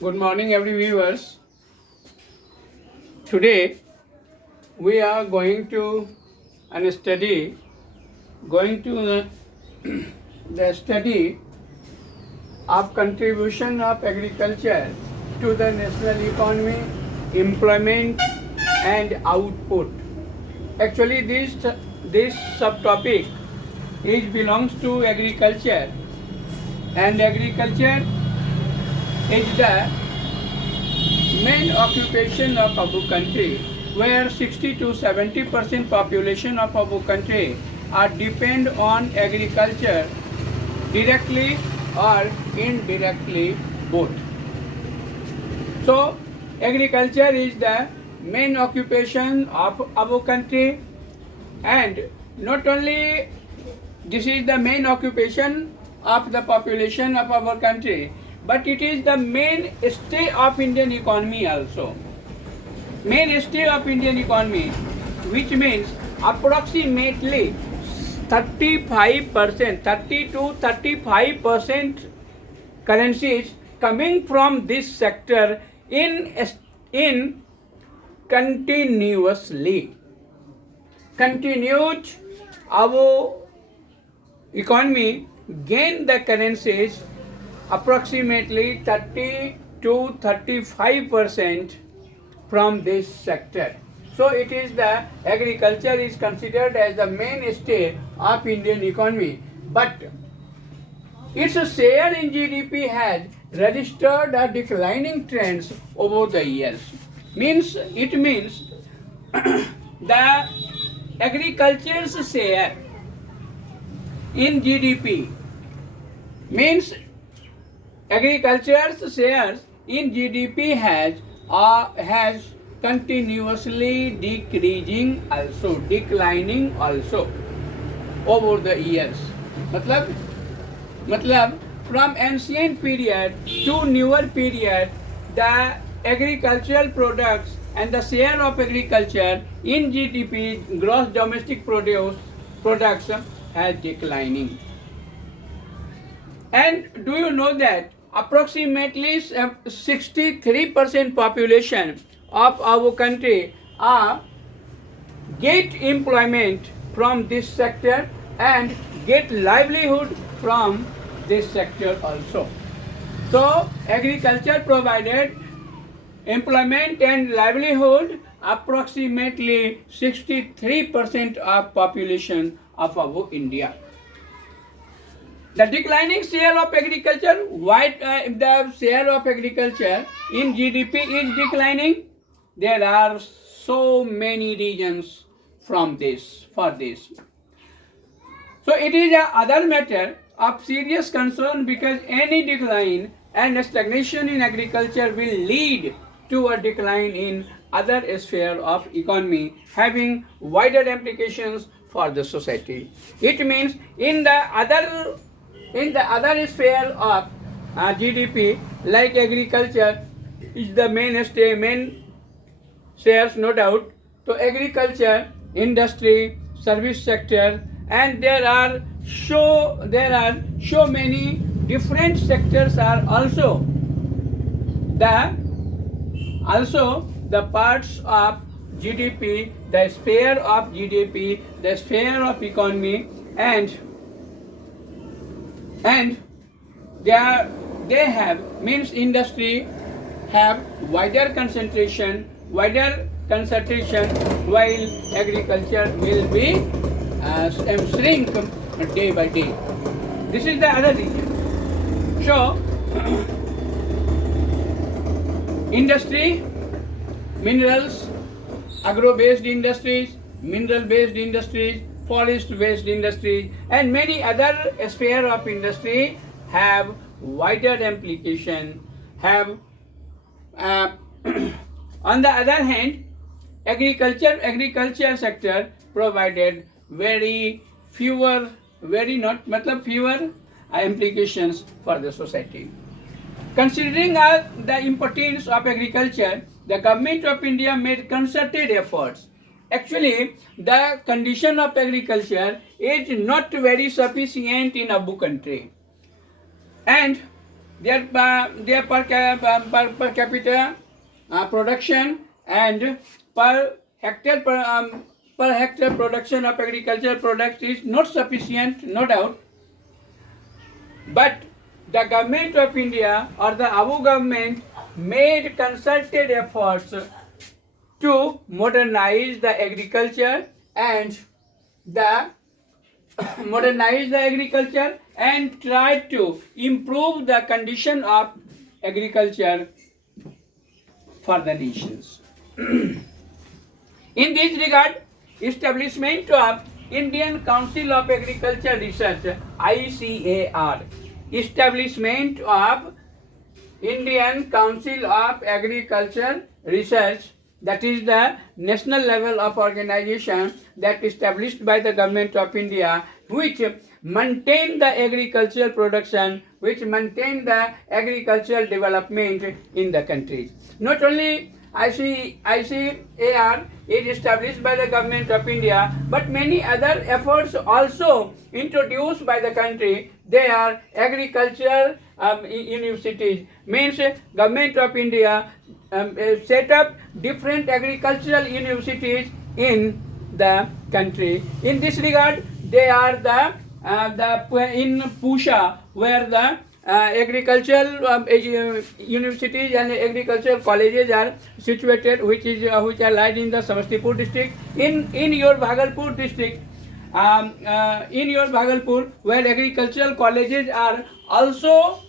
Good morning, every viewers. Today we are going to going to the study of contribution of agriculture to the national economy, employment, and output. Actually, this subtopic belongs to agriculture, and agriculture is the main occupation of our country, where 60 to 70% population of our country are depend on agriculture directly or indirectly both. So agriculture is the main occupation of our country, and not only this is the main occupation of the population of our country, but it is the mainstay of Indian economy also. Mainstay of Indian economy, which means approximately 35%, 30 to 35% currencies coming from this sector in continuously. Continued our economy gain the currencies approximately 30 to 35% from this sector. So it is the agriculture is considered as the mainstay of Indian economy, but its share in GDP has registered a declining trends over the years. It means the agriculture's share in GDP means agriculture's shares in GDP has continuously declining also over the years. मतलब from ancient period to newer period, the agricultural products and the share of agriculture in GDP, gross domestic products, has declining. And do you know that approximately 63% population of our country get employment from this sector and get livelihood from this sector also. So agriculture provided employment and livelihood approximately 63% of population of our India. The declining share of agriculture, why the share of agriculture in GDP is declining? There are so many reasons for this. So it is another matter of serious concern, because any decline and stagnation in agriculture will lead to a decline in other sphere of economy, having wider implications for the society. It means in the other sphere of GDP, like agriculture is the main shares, no doubt. So agriculture, industry, service sector, and there are so many different sectors are also the parts of GDP, the sphere of GDP, the sphere of economy, and they have means industry have wider concentration, while agriculture will be shrink day by day. This is the other reason. So industry, minerals, agro-based industries, mineral-based industries, forest-based industries, and many other sphere of industry have wider implication. On the other hand, agriculture sector provided fewer implications for the society. Considering the importance of agriculture, the government of India made concerted efforts. Actually, the condition of agriculture is not very sufficient in our country, and their per capita production and per hectare production of agricultural products is not sufficient, no doubt. But the government of India or the Abu government made concerted efforts to modernize the agriculture and the try to improve the condition of agriculture for the nations. In this regard, establishment of Indian Council of Agriculture Research (ICAR), establishment of Indian Council of Agriculture Research, that is the national level of organization that established by the government of India, which maintain the agricultural production, which maintain the agricultural development in the country. Not only ICAR is established by the government of India, but many other efforts also introduced by the country. They are agricultural universities. Means government of India set up different agricultural universities in the country. In this regard, they are the in Pusha, where the agricultural universities and agricultural colleges are situated, which are lied in the Samastipur district. In your Bhagalpur district, where agricultural colleges are also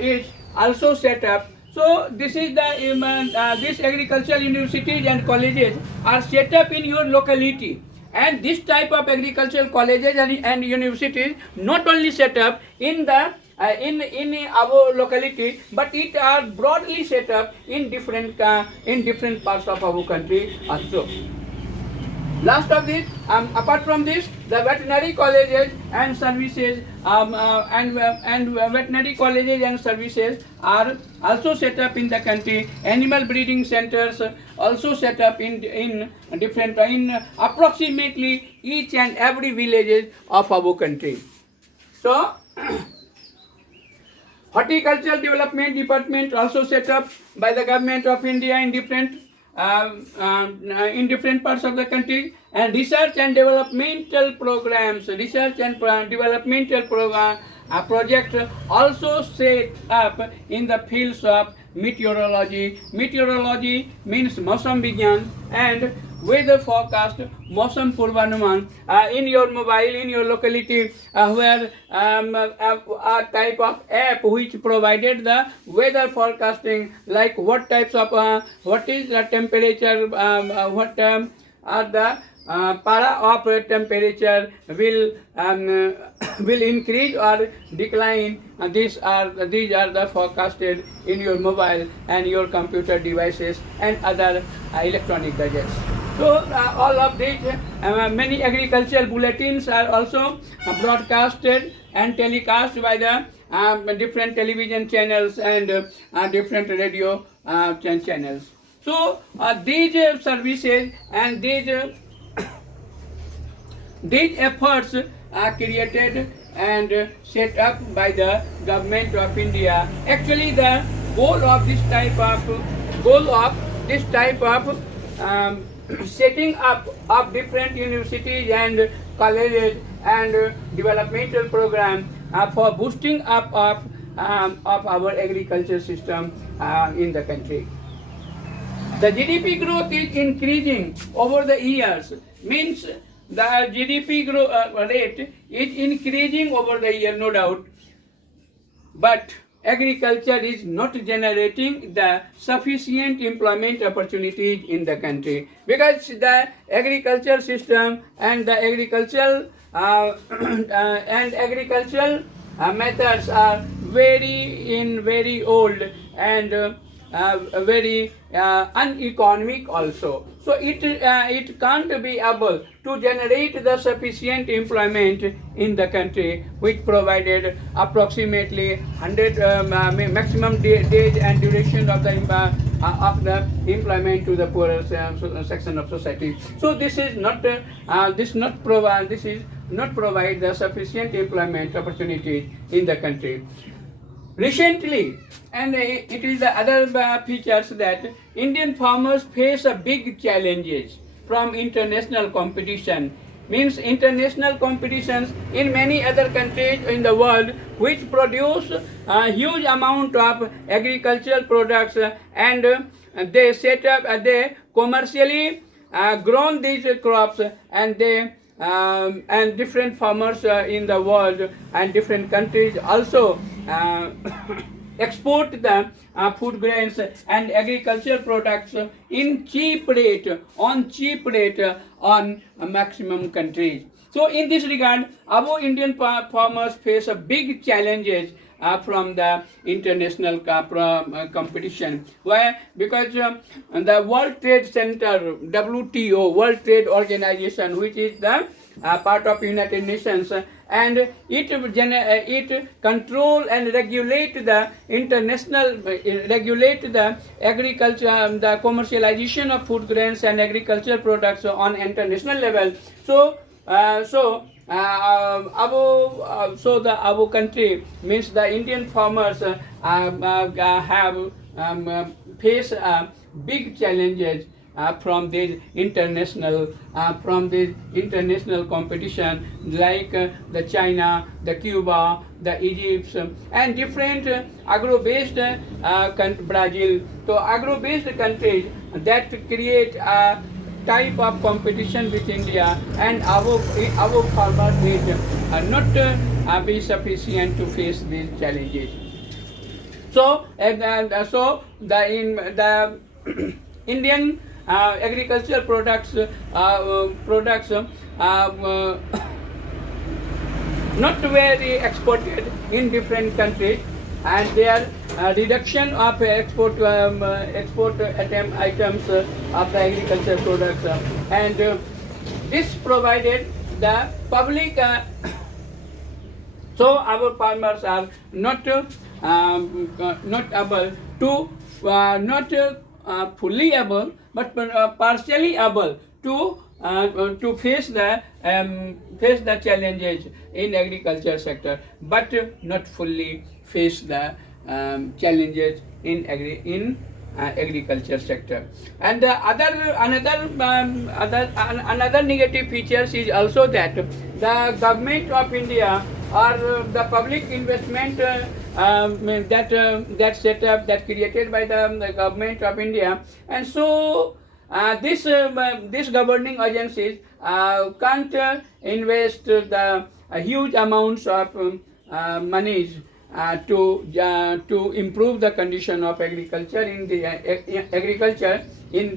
is also set up. So this is the this agricultural universities and colleges are set up in your locality. And this type of agricultural colleges and universities not only set up in the in our locality, but it are broadly set up in different parts of our country also. Last of this, apart from this, the veterinary colleges and services and veterinary colleges and services are also set up in the country. Animal breeding centers also set up in approximately each and every villages of our country. So, horticultural development department also set up by the government of India in different parts of the country, and research and developmental programs, projects also set up in the fields of meteorology. Meteorology means Mausam Vigyan and weather forecast, Mausam Purvanuman. In your mobile, in your locality, where a type of app which provided the weather forecasting, like what types of what is the temperature, what are the para of temperature will increase or decline. These are the forecasted in your mobile and your computer devices and other electronic gadgets. So all of these, many agricultural bulletins are also broadcasted and telecast by the different television channels and different radio channels. So these services and these efforts are created and set up by the government of India. Actually, the goal of this type of setting up of different universities and colleges and developmental program for boosting up of our agriculture system in the country. The GDP growth is increasing over the years. Means the GDP rate is increasing over the year, no doubt. But agriculture is not generating the sufficient employment opportunities in the country, because the agriculture system and the agricultural methods are very old and very uneconomic also. So it can't be able to generate the sufficient employment in the country, which provided approximately 100 maximum days and duration of the of the employment to the poorer section of society. So this is not this is not provide the sufficient employment opportunities in the country. Recently, and it is the other features that Indian farmers face a big challenges from international competition. Means international competitions in many other countries in the world which produce a huge amount of agricultural products and they set up they commercially grown these crops and they and different farmers in the world and different countries also export the food grains and agricultural products in cheap rate on maximum countries. So in this regard, our Indian farmers face a big challenges from the international competition. Why? Because the World Trade Center, WTO, World Trade Organization, which is the part of United Nations, and it control and regulate the international regulate the agriculture, the commercialization of food grains and agricultural products on international level. So our country means the Indian farmers have face big challenges from this international competition like the China, the Cuba, the Egypt, and different agro-based Brazil. So agro-based countries that create a type of competition with India, and our farmers need not be sufficient to face these challenges. So so the Indian agricultural products not very exported in different countries, and their reduction of export items of the agricultural products, and this provided the public. So our farmers are not able to not fully able, but partially able to face the challenges in agriculture sector, but not fully face the challenges in agriculture sector. And another negative features is also that the government of India or the public investment that set up, that created by the government of India, and so this governing agencies can't invest the huge amounts of monies to improve the condition of agriculture in the agriculture in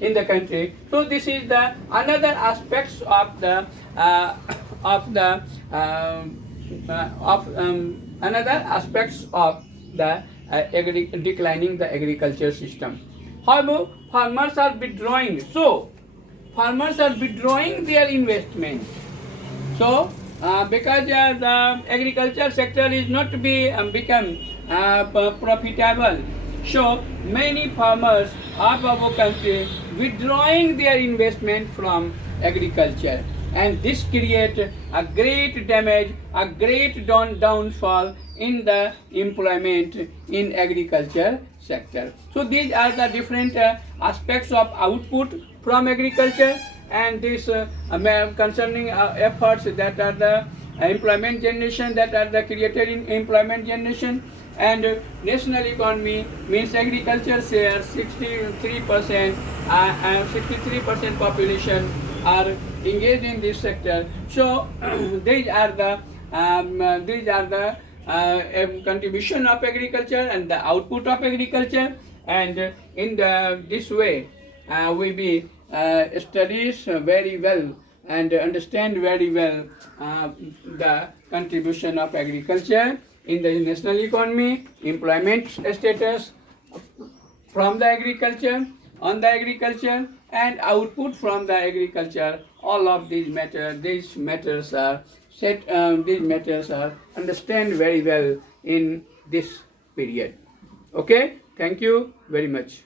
the country. So this is the another aspects of the another aspects of the declining the agriculture system. However, farmers are withdrawing. So farmers are withdrawing their investment. So because the agriculture sector is not to be become profitable, so many farmers of our country withdrawing their investment from agriculture, and this creates a great damage, a great downfall in the employment in agriculture sector. So these are the different aspects of output from agriculture, and this concerning efforts that are the employment generation, that are the created in employment generation. And national economy means agriculture share 63%, and 63% population are engaged in this sector. So these are the contribution of agriculture and the output of agriculture, and in this way we be studies very well and understand very well the contribution of agriculture in the national economy, employment status from the agriculture, on the agriculture, and output from the agriculture. All of these matters are understand very well in this period. Okay. Thank you very much.